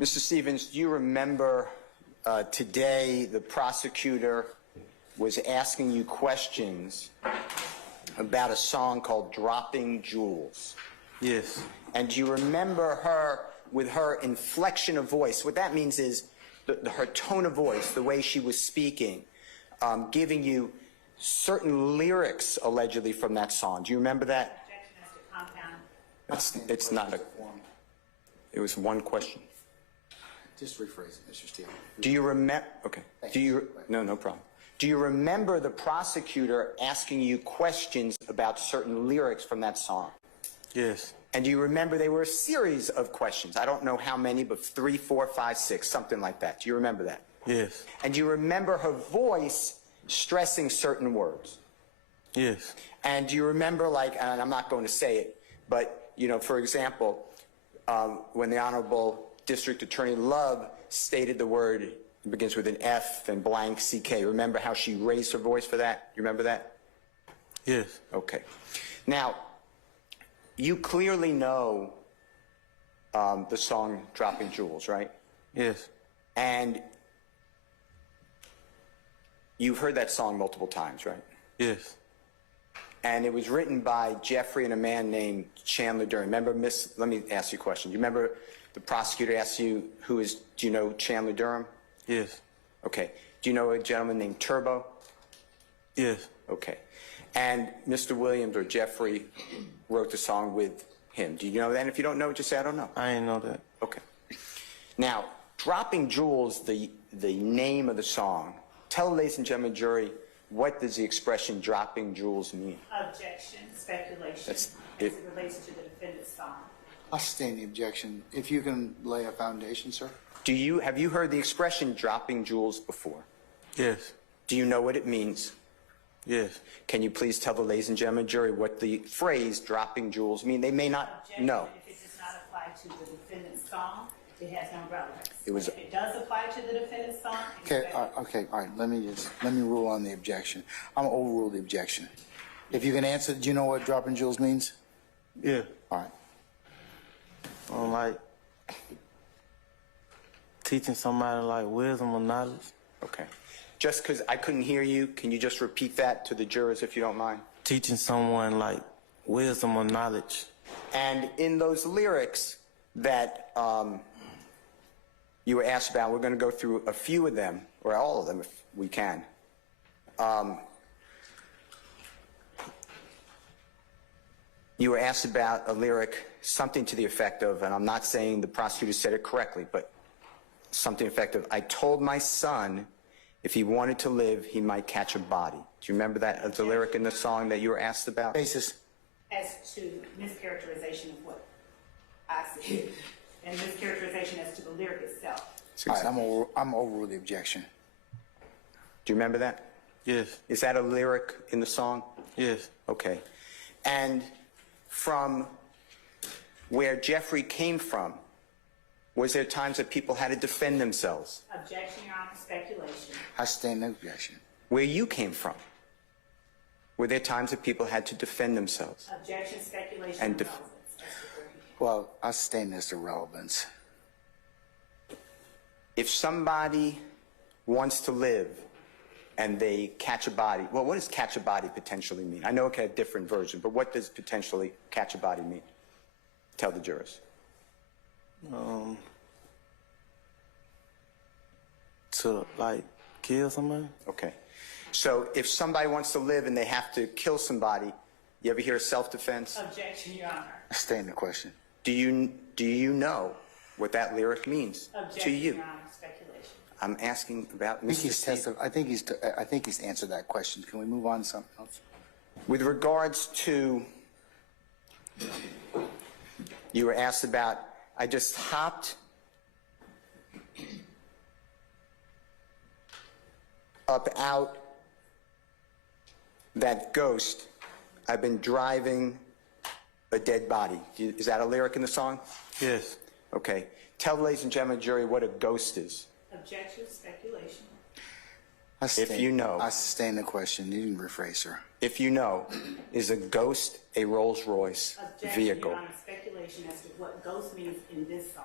Mr. Stevens, do you remember today the prosecutor was asking you questions about a song called Droppin Jewels? Yes. And do you remember her with her inflection of voice? What that means is her tone of voice, the way she was speaking, giving you certain lyrics allegedly from that song. Do you remember that? It's not a. It was one question. Just rephrase it, Mr. Steele. Do you remember? Okay. Do you? No problem. Do you remember the prosecutor asking you questions about certain lyrics from that song? Yes. And do you remember they were a series of questions? I don't know how many, but 3, 4, 5, 6, something like that. Do you remember that? Yes. And do you remember her voice stressing certain words? Yes. And do you remember, like, and I'm not going to say it, but, you know, for example, when the Honorable District Attorney Love stated the word, it begins with an F and blank CK. Remember how she raised her voice for that? You remember that? Yes. Okay. Now, you clearly know the song Droppin Jewels, right? Yes. And you've heard that song multiple times, right? Yes. And it was written by Jeffrey and a man named Chandler Durham. Remember, let me ask you a question. Do you remember the prosecutor asked you, do you know Chandler Durham? Yes. Okay. Do you know a gentleman named Turbo? Yes. Okay. And Mr. Williams or Jeffrey wrote the song with him. Do you know that? And if you don't know, just say, I don't know. I didn't know that. Okay. Now, Droppin Jewels, the name of the song, tell the ladies and gentlemen jury, what does the expression Droppin Jewels mean? Objection, speculation, That's as it. it relates to the defendant's song. I'll sustain the objection. If you can lay a foundation, sir. Have you heard the expression Droppin Jewels before? Yes. Do you know what it means? Yes. Can you please tell the ladies and gentlemen jury what the phrase Droppin Jewels mean? They may not Objection, know. if it does not apply to the defendant's song, it has no relevance. If it does apply to the defendant's song, Okay, all right. Let me rule on the objection. I'm gonna overrule the objection. If you can answer, do you know what Droppin Jewels means? Yeah. All right. Like teaching somebody like wisdom or knowledge. Okay. Just because I couldn't hear you, can you just repeat that to the jurors if you don't mind? Teaching someone like wisdom or knowledge. And in those lyrics that you were asked about, we're going to go through a few of them, or all of them if we can. You were asked about a lyric, something to the effect of, and I'm not saying the prosecutor said it correctly, but something effective. I told my son if he wanted to live, he might catch a body. Do you remember that as the lyric in the song that you were asked about? Basis. as to mischaracterization of what I said, and mischaracterization as to the lyric itself. All right, I'm overrule the objection. Do you remember that? Yes. Is that a lyric in the song? Yes. Okay. And from where Jeffrey came from, was there times that people had to defend themselves? Objection, Your Honor, speculation. I sustain the objection. Where you came from, were there times that people had to defend themselves? Objection, speculation, And and relevance. Well, I sustain this irrelevance. If somebody wants to live and they catch a body, well, what does catch a body potentially mean? I know it can have a different version, but what does potentially catch a body mean? Tell the jurors. To like kill somebody. Okay. So if somebody wants to live and they have to kill somebody, you ever hear of self-defense? Objection, Your Honor. I sustain the question. Do you know what that lyric means Objection, to you? Your Honor, speculation. I'm asking about I think Mr. he's Stevens. I think he's answered that question. Can we move on to something else? With regards to, you were asked about, I just hopped up out that ghost. I've been driving a dead body. Is that a lyric in the song? Yes. Okay. Tell the ladies and gentlemen, jury, what a ghost is. Objection, speculation. If you know. I sustain the question. You can rephrase, sir. If you know, is a ghost a Rolls Royce Objection, vehicle? Your Honor, speculation as to what ghost means in this song.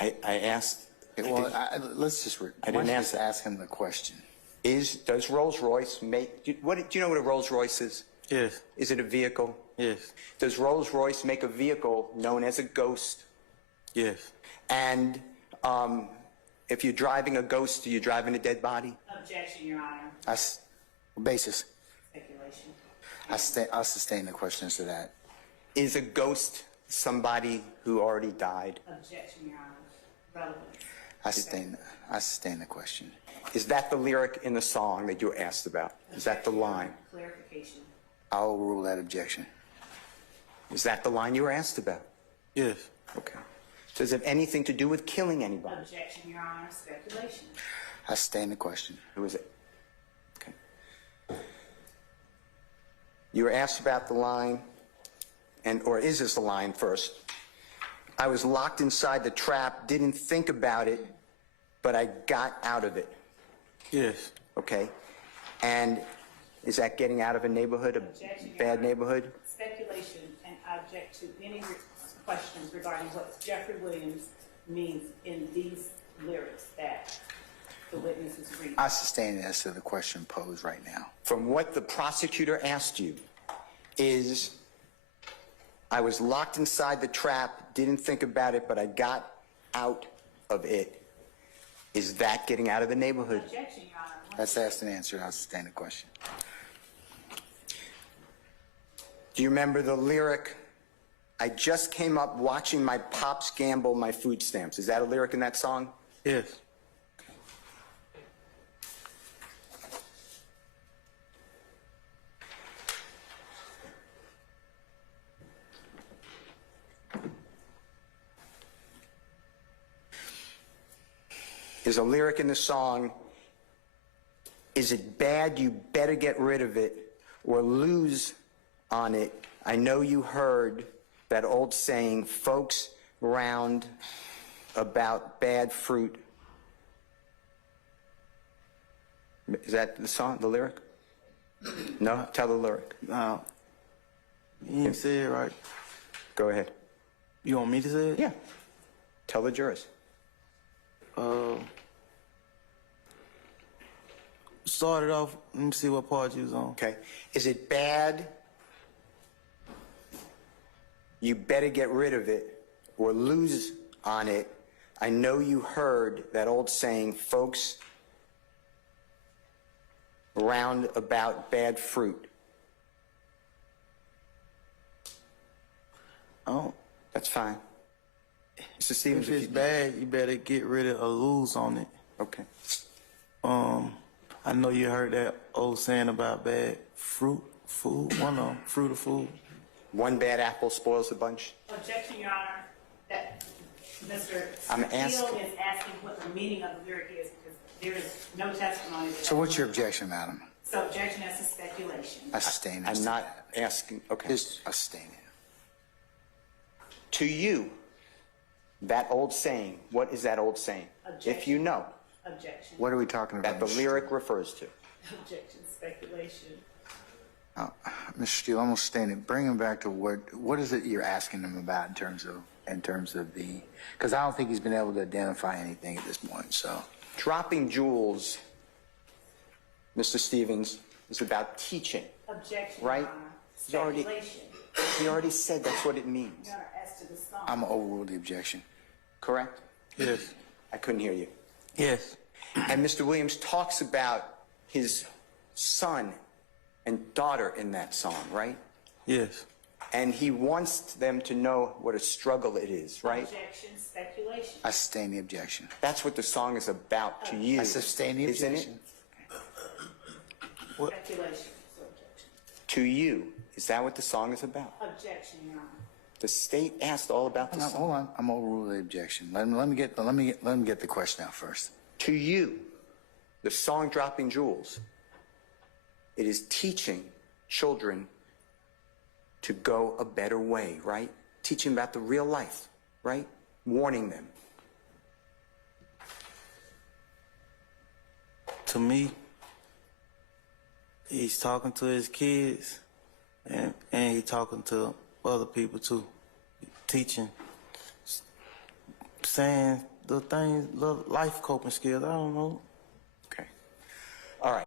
I asked, Well, let's just, I didn't just ask- ask him the question. does Rolls Royce make, do you know what a Rolls Royce is? Yes. Is it a vehicle? Yes. Does Rolls Royce make a vehicle known as a ghost? Yes. And if you're driving a ghost, are you driving a dead body? Objection, Your Honor. Basis. Speculation. I'll sustain the questions to that. Is a ghost somebody who already died? Objection, Your Honor. Relevance. I sustain the question. Is that the lyric in the song that you asked about? Is that the line? Clarification. I'll rule that objection. Is that the line you were asked about? Yes. Okay. Does it have anything to do with killing anybody? Objection, Your Honor. Speculation. I sustain the question. Who is it? Okay. You were asked about the line, or is this the line first? I was locked inside the trap, didn't think about it, but I got out of it. Yes. Okay. And is that getting out of a neighborhood, a Objection, Your bad Honor. neighborhood? Speculation, and I object to any questions regarding what Jeffrey Williams means in these lyrics that the witness is reading. I sustain it as to the question posed right now. From what the prosecutor asked you is, I was locked inside the trap, didn't think about it, but I got out of it. Is that getting out of the neighborhood? Objection, Your Honor. That's asked and answered. I'll sustain the question. Do you remember the lyric, I just came up watching my pops gamble my food stamps? Is that a lyric in that song? Yes. Is a lyric in the song, is it bad, you better get rid of it or lose on it? I know you heard that old saying, folks round about bad fruit. Is that the song, the lyric? No? Tell the lyric. Now, you didn't say it right. Go ahead. You want me to say it? Yeah. Tell the jurors. Started off, let me see what part you was on. Okay. Is it bad? You better get rid of it or lose on it. I know you heard that old saying, folks round about bad fruit. Oh, That's fine. Mr. Stevens, if it's bad, you better get rid of or lose on it. Okay. I know you heard that old saying about bad food, one of them, fruit or food. One bad apple spoils the bunch. Objection, Your Honor, that Mr. I'm Steele asking. is asking what the meaning of the lyric is because there is no testimony. So what's your objection, madam? So objection as to speculation. I sustain it. I'm not asking, okay. Just I sustain it. To you, that old saying, what is that old saying? If you know, Objection. What are we talking about? that the Mr. lyric refers to. Objection, speculation. Mr. Steele, I'm gonna sustain it. Bring him back to what is it you're asking him about in terms of the, because I don't think he's been able to identify anything at this point, so. Dropping Jewels, Mr. Stevens, is about teaching. Objection, Right. Your Honor. He's already- Speculation. He already said that's what it means, Your Honor, as to the song. I'm gonna overrule the objection. correct? Yes. I couldn't hear you. Yes. And Mr. Williams talks about his son and daughter in that song, right? Yes. And he wants them to know what a struggle it is, right? Objection, speculation. I sustain the objection. That's what the song is about to you. I sustain the isn't objection. it? Speculation, so objection. To you, is that what the song is about? Objection, Your Honor. The state asked all about the No, song. hold on, I'm gonna overrule the objection. Let me get the question out first. To you, the song Dropping Jewels, it is teaching children to go a better way, right? Teaching about the real life, right? Warning them. To me, he's talking to his kids, and he's talking to other people too, teaching, saying the things, little life coping skills. I don't know.